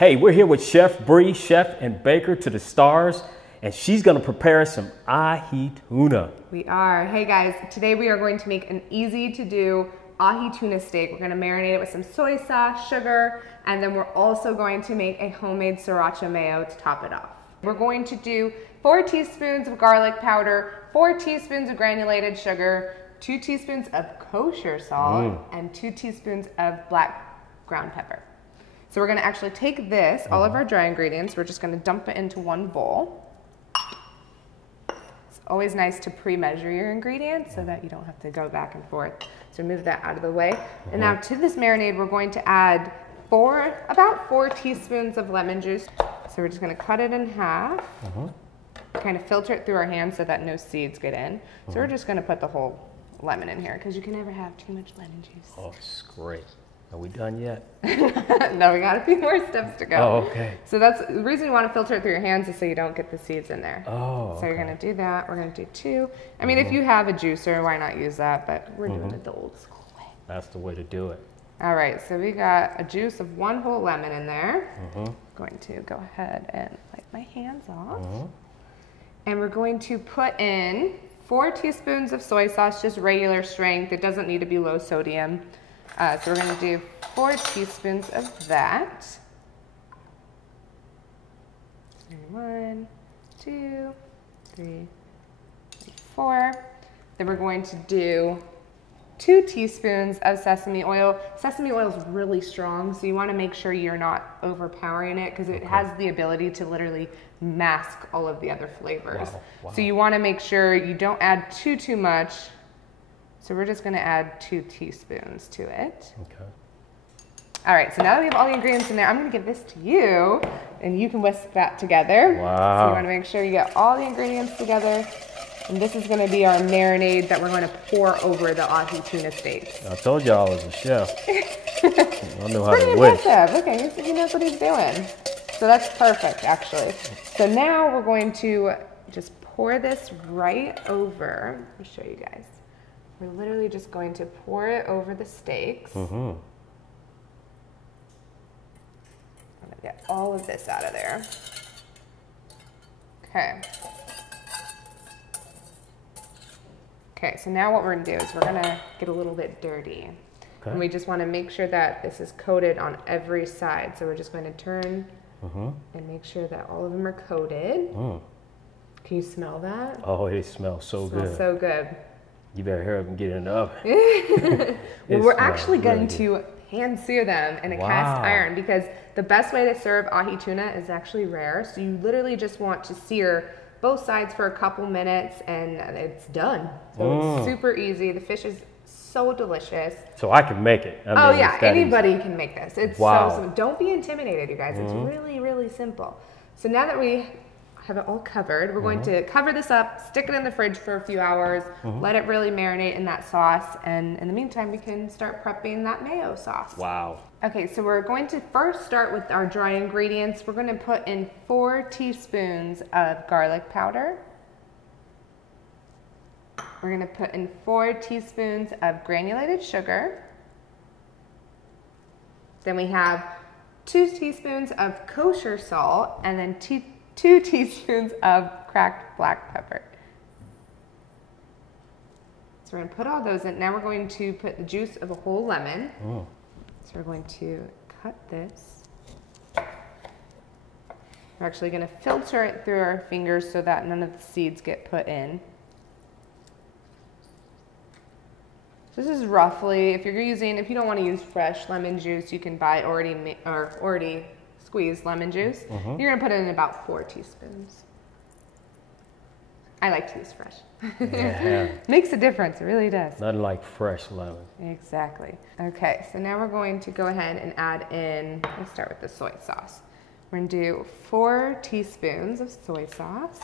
Hey, we're here with Chef Bree, chef and baker to the stars, and she's gonna prepare some Ahi Tuna. We are. Hey guys, today we are going to make an easy to do Ahi Tuna steak. We're gonna marinate it with some soy sauce, sugar, and then we're also going to make a homemade Sriracha mayo to top it off. We're going to do 4 teaspoons of garlic powder, 4 teaspoons of granulated sugar, 2 teaspoons of kosher salt, and 2 teaspoons of black ground pepper. So we're gonna actually take this, all of our dry ingredients, we're just gonna dump it into one bowl. It's always nice to pre-measure your ingredients so that you don't have to go back and forth. So move that out of the way. And now to this marinade, we're going to add about 4 teaspoons of lemon juice. So we're just gonna cut it in half, kind of filter it through our hands so that no seeds get in. So we're just gonna put the whole lemon in here because you can never have too much lemon juice. Oh, it's great. Are we done yet? No, we got a few more steps to go. Oh, okay. So that's the reason you want to filter it through your hands is so you don't get the seeds in there. Oh, So you're gonna do that. We're gonna do 2. I mean, if you have a juicer, why not use that? But we're doing it the old school way. That's the way to do it. All right, so we got a juice of 1 whole lemon in there. Going to go ahead and wipe my hands off. And we're going to put in 4 teaspoons of soy sauce, just regular strength. It doesn't need to be low sodium. So we're gonna do 4 teaspoons of that. 1, 2, 3, 4. Then we're going to do 2 teaspoons of sesame oil. Sesame oil is really strong, so you wanna make sure you're not overpowering it because it has the ability to literally mask all of the other flavors. Wow. So you wanna make sure you don't add too much. So we're just gonna add 2 teaspoons to it. Okay. All right, so now that we have all the ingredients in there, I'm gonna give this to you and you can whisk that together. Wow. So you wanna make sure you get all the ingredients together. And this is gonna be our marinade that we're gonna pour over the Ahi Tuna steak. I told you I was a chef. I know how Pretty to whisk. impressive. Okay, he knows what he's doing. So that's perfect, actually. So now we're going to just pour this right over. Let me show you guys. We're literally just going to pour it over the steaks. I'm gonna get all of this out of there. Okay. Okay, so now what we're gonna do is we're gonna get a little bit dirty. Okay. And we just wanna make sure that this is coated on every side. So we're just going to turn and make sure that all of them are coated. Can you smell that? Oh, it smells so good. Smells so good. You better hurry up and get it in the oven. Well, we're actually going to hand sear them in a cast iron because the best way to serve Ahi Tuna is actually rare. So you literally just want to sear both sides for a couple minutes and it's done. So it's super easy. The fish is so delicious. So I can make it. I mean, yeah, anybody can make this. It's so simple. Don't be intimidated, you guys. It's really, really simple. So now that we have it all covered, we're going to cover this up, stick it in the fridge for a few hours, let it really marinate in that sauce, and in the meantime we can start prepping that mayo sauce. Wow. Okay, so we're going to first start with our dry ingredients. We're going to put in 4 teaspoons of garlic powder. We're going to put in 4 teaspoons of granulated sugar. Then we have 2 teaspoons of kosher salt, and then 2 teaspoons of cracked black pepper. So we're gonna put all those in. Now we're going to put the juice of a whole lemon. So we're going to cut this. We're actually gonna filter it through our fingers so that none of the seeds get put in. This is roughly, if you don't wanna use fresh lemon juice, you can buy already squeezed lemon juice. You're gonna put it in about 4 teaspoons. I like to use fresh. Yeah. Makes a difference, it really does. Nothing like fresh lemon. Exactly. Okay, so now we're going to go ahead and add in, let's start with the soy sauce. We're gonna do 4 teaspoons of soy sauce.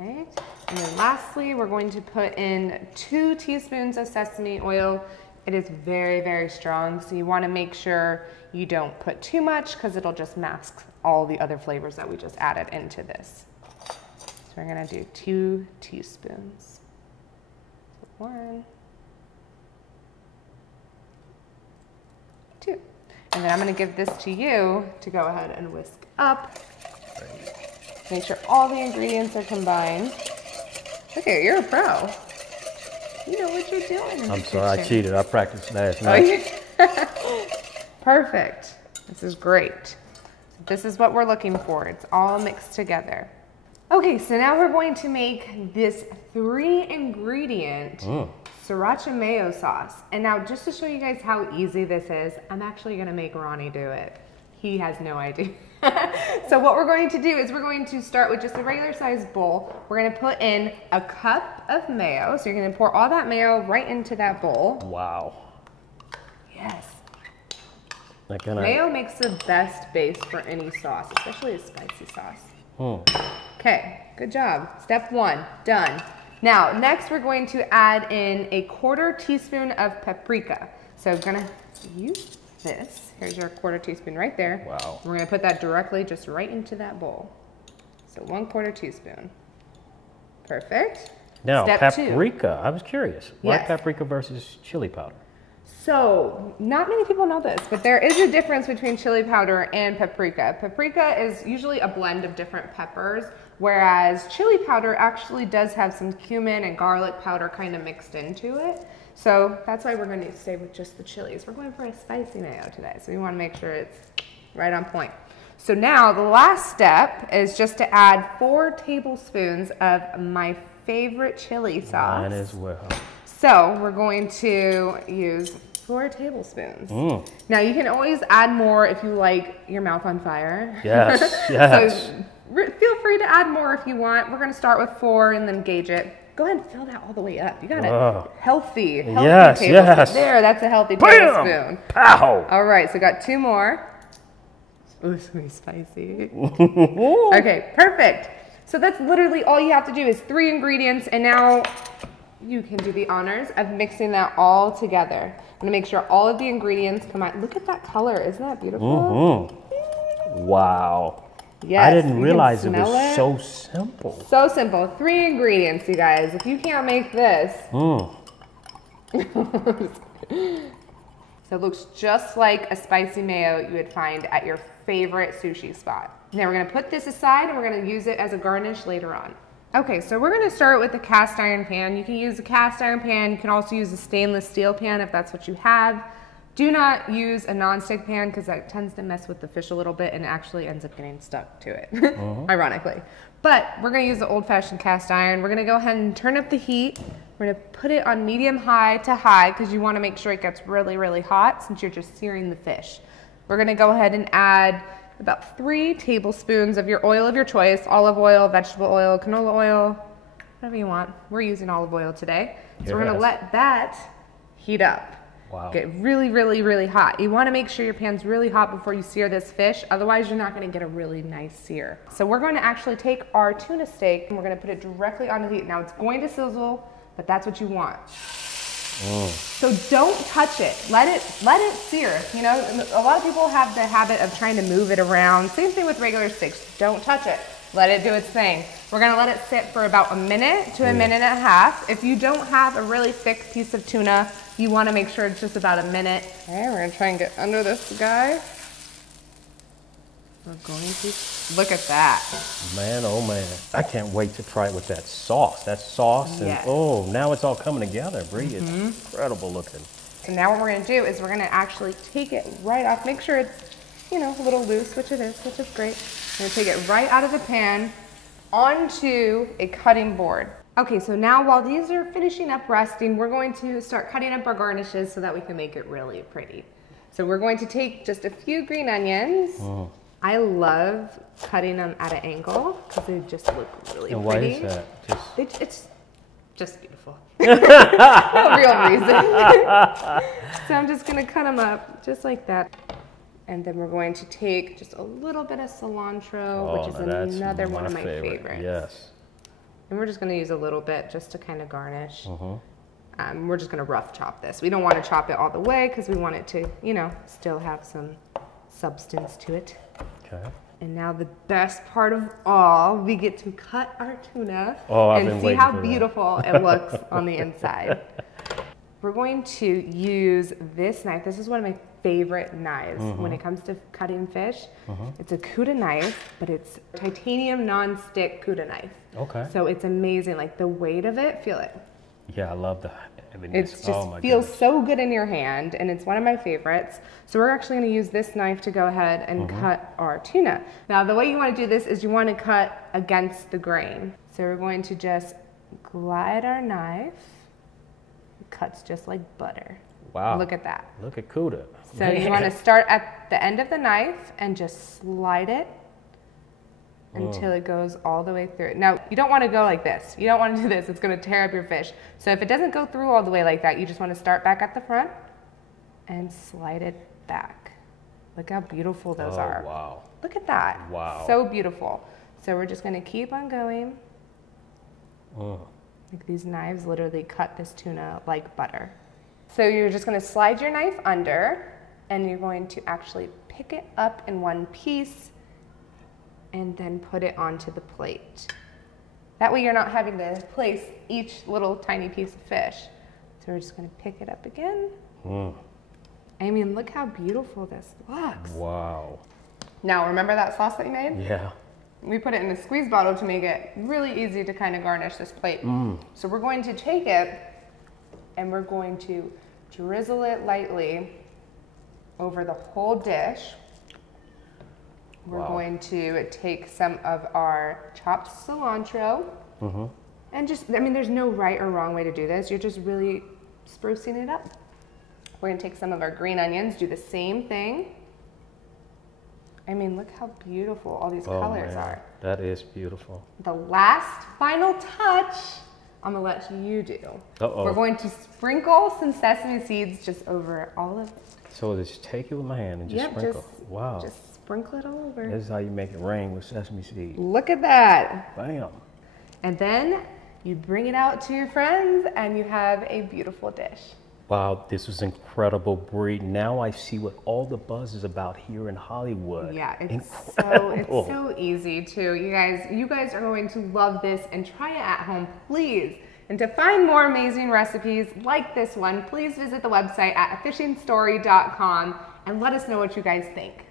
Okay, and then lastly, we're going to put in 2 teaspoons of sesame oil. It is very, very strong, so you want to make sure you don't put too much because it'll just mask all the other flavors that we just added into this. So we're gonna do 2 teaspoons. 1, 2. And then I'm gonna give this to you to go ahead and whisk up. Make sure all the ingredients are combined. Okay, you're a pro. You know what you're doing in I'm the sorry, I kitchen. cheated. I practiced last night. Perfect. This is great. This is what we're looking for. It's all mixed together. Okay, so now we're going to make this 3-ingredient Sriracha mayo sauce. And now just to show you guys how easy this is, I'm actually gonna make Ronnie do it. He has no idea. So what we're going to do is we're going to start with just a regular sized bowl. We're gonna put in a cup of mayo. So you're gonna pour all that mayo right into that bowl. Wow. Yes. That kinda... Mayo makes the best base for any sauce, especially a spicy sauce. Okay, good job. Step 1, done. Now, next we're going to add in a 1/4 teaspoon of paprika. So I'm gonna use this. Here's your 1/4 teaspoon right there. Wow. We're gonna put that directly just right into that bowl. So 1/4 teaspoon. Perfect. Now, Step paprika. 2. I was curious. Why Yes. paprika versus chili powder? So, not many people know this, but there is a difference between chili powder and paprika. Paprika is usually a blend of different peppers, whereas chili powder actually does have some cumin and garlic powder kind of mixed into it. So that's why we're going to stay with just the chilies. We're going for a spicy mayo today, so we want to make sure it's right on point. So now the last step is just to add 4 tablespoons of my favorite chili sauce. Mine as well. So we're going to use 4 tablespoons. Now you can always add more if you like your mouth on fire. Yes, yes. So feel free to add more if you want. We're gonna start with 4 and then gauge it. Go ahead and fill that all the way up. You got a healthy Yes, tablespoon. yes. There, that's a healthy Bam! tablespoon. Pow! All right, so got 2 more. Ooh, it's gonna be spicy. Okay, perfect. So that's literally all you have to do is 3 ingredients, and now you can do the honors of mixing that all together. I'm gonna make sure all of the ingredients come out. Look at that color, isn't that beautiful? Wow. Yes, I didn't you realize can it was smell so simple. So simple, 3 ingredients, you guys. If you can't make this. So it looks just like a spicy mayo you would find at your favorite sushi spot. Now we're gonna put this aside and we're gonna use it as a garnish later on. Okay, so we're gonna start with the cast iron pan. You can use a cast iron pan. You can also use a stainless steel pan if that's what you have. Do not use a nonstick pan because that tends to mess with the fish a little bit and actually ends up getting stuck to it, ironically. But we're gonna use the old-fashioned cast iron. We're gonna go ahead and turn up the heat. We're gonna put it on medium-high to high because you wanna make sure it gets really, really hot since you're just searing the fish. We're gonna go ahead and add about 3 tablespoons of your oil of your choice, olive oil, vegetable oil, canola oil, whatever you want. We're using olive oil today. So we're gonna let that heat up. Wow. Get really, really, really hot. You wanna make sure your pan's really hot before you sear this fish, otherwise you're not gonna get a really nice sear. So we're gonna actually take our tuna steak and we're gonna put it directly on the heat. Now it's going to sizzle, but that's what you want. So don't touch it. Let it sear. You know, a lot of people have the habit of trying to move it around. Same thing with regular steaks. Don't touch it. Let it do its thing. We're gonna let it sit for about a minute to a minute and a half. If you don't have a really thick piece of tuna, you wanna make sure it's just about a minute. Okay, we're gonna try and get under this guy. We're going to, look at that. Man, oh man. I can't wait to try it with that sauce. That sauce and Yes. oh, now it's all coming together, Bree. It's incredible looking. So now what we're gonna do is we're gonna actually take it right off. Make sure it's, you know, a little loose, which it is, which is great. We're gonna take it right out of the pan onto a cutting board. Okay, so now while these are finishing up resting, we're going to start cutting up our garnishes so that we can make it really pretty. So we're going to take just a few green onions. I love cutting them at an angle because they just look really And pretty. why is that? It's just beautiful. No real reason. So I'm just gonna cut them up just like that. And then we're going to take just a little bit of cilantro, which is another one of my favorites. Yes. And we're just gonna use a little bit just to kind of garnish. We're just gonna rough chop this. We don't want to chop it all the way because we want it to, you know, still have some substance to it. Okay. And now the best part of all, we get to cut our tuna and see how beautiful it looks on the inside. We're going to use this knife. This is one of my favorite knives when it comes to cutting fish. It's a Cuda knife, but it's titanium non-stick Cuda knife. Okay. So it's amazing. Like the weight of it, feel it. Yeah, I love the It just feels so good in your hand, and it's one of my favorites. So we're actually going to use this knife to go ahead and cut our tuna. Now, the way you want to do this is you want to cut against the grain. So we're going to just glide our knife. It cuts just like butter. Wow. Look at that. Look at Cuda. So you want to start at the end of the knife and just slide it until it goes all the way through. Now, you don't want to go like this. You don't want to do this. It's going to tear up your fish. So if it doesn't go through all the way like that, you just want to start back at the front and slide it back. Look how beautiful those are. Wow. Look at that. Wow. So beautiful. So we're just going to keep on going. Like these knives literally cut this tuna like butter. So you're just going to slide your knife under, and you're going to actually pick it up in one piece and then put it onto the plate. That way you're not having to place each little tiny piece of fish. So we're just going to pick it up again. I mean, look how beautiful this looks. Wow. Now, remember that sauce that you made? Yeah. We put it in a squeeze bottle to make it really easy to kind of garnish this plate. So we're going to take it and we're going to drizzle it lightly over the whole dish. We're going to take some of our chopped cilantro and just, I mean, there's no right or wrong way to do this. You're just really sprucing it up. We're gonna take some of our green onions, do the same thing. I mean, look how beautiful all these colors are. That is beautiful. The last final touch, I'm gonna let you do. We're going to sprinkle some sesame seeds just over all of it. So just take it with my hand and just sprinkle. Wow. Just sprinkle it all over. This is how you make it rain with sesame seeds. Look at that. Bam. And then you bring it out to your friends and you have a beautiful dish. Wow, this was incredible, Bree. Now I see what all the buzz is about here in Hollywood. Yeah, it's so easy too. You guys are going to love this and try it at home, please. And to find more amazing recipes like this one, please visit the website at afishingstory.com and let us know what you guys think.